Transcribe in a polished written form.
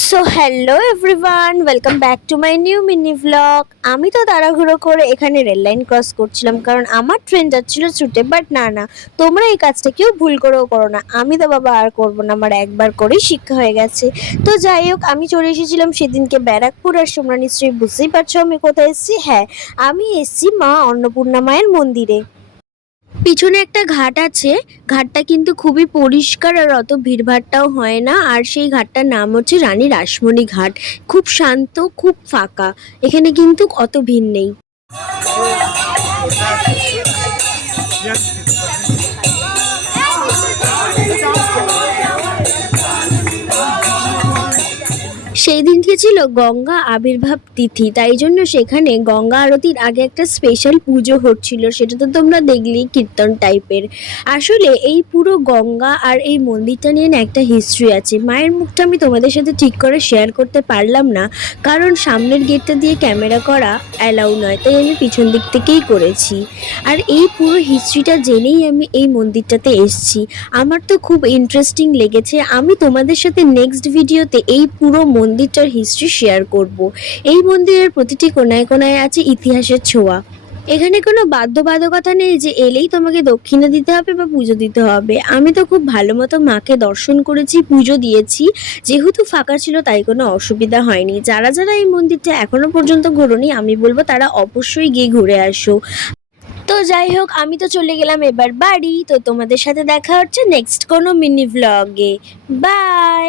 So hello everyone, welcome back to my new mini vlog. আমি তো তাড়াহুড়ো করে এখানে রেল লাইন ক্রস করছিলাম, কারণ আমার ট্রেন যাচ্ছিল ছুটে। বাট না, তোমরা এই কাজটা কেউ ভুল করেও করো না। আমি তো বাবা আর করবো না, আমার একবার করেই শিক্ষা হয়ে গেছে। তো যাই হোক, আমি চলে এসেছিলাম সেদিনকে ব্যারাকপুর। আর তোমরা নিশ্চয়ই বুঝতেই পারছো আমি কোথায় এসেছি। হ্যাঁ, আমি এসেছি মা অন্নপূর্ণা মায়ের মন্দিরে। পিছনে একটা ঘাট আছে, ঘাটটা কিন্তু খুবই পরিষ্কার আর অত ভিড়ভাট্টাও হয় না। আর সেই ঘাটটার নাম হচ্ছে রানী রাসমণি ঘাট। খুব শান্ত, খুব ফাঁকা, এখানে কিন্তু অত ভিড় নেই। সেই দিনটি ছিল গঙ্গা আবির্ভাব তিথি, তাই জন্য সেখানে গঙ্গা আরতির আগে একটা স্পেশাল পুজো হচ্ছিল। সেটা তো তোমরা দেখলেই, কীর্তন টাইপের। আসলে এই পুরো গঙ্গা আর এই মন্দিরটা নিয়ে না একটা হিস্ট্রি আছে। মায়ের মুখটা আমি তোমাদের সাথে ঠিক করে শেয়ার করতে পারলাম না, কারণ সামনের গেটটা দিয়ে ক্যামেরা করা অ্যালাউ নয়, তাই আমি পিছন দিক থেকেই করেছি। আর এই পুরো হিস্ট্রিটা জেনেই আমি এই মন্দিরটাতে এসেছি। আমার তো খুব ইন্টারেস্টিং লেগেছে। আমি তোমাদের সাথে নেক্সট ভিডিওতে এই পুরো মন্দিরটার হিস্ট্রি শেয়ার করব। এই মন্দিরের প্রতিটি কোনায় কোনায় আছে ইতিহাসের ছোঁয়া। এখানে কোনো বাধ্যবাধকতা নেই যে এলেই তোমাকে দক্ষিণা দিতে হবে বা পুজো দিতে হবে। আমি তো খুব ভালো মতো মাকে দর্শন করেছি, পুজো দিয়েছি। যেহেতু ফাঁকা ছিল তাই কোনো অসুবিধা হয়নি। যারা যারা এই মন্দিরটা এখনো পর্যন্ত ঘোরোনি, আমি বলবো তারা অবশ্যই গিয়ে ঘুরে আসো। তো যাই হোক, আমি তো চলে গেলাম এবার বাড়ি। তো তোমাদের সাথে দেখা হচ্ছে নেক্সট কোনো মিনি ভ্লগে। বাই।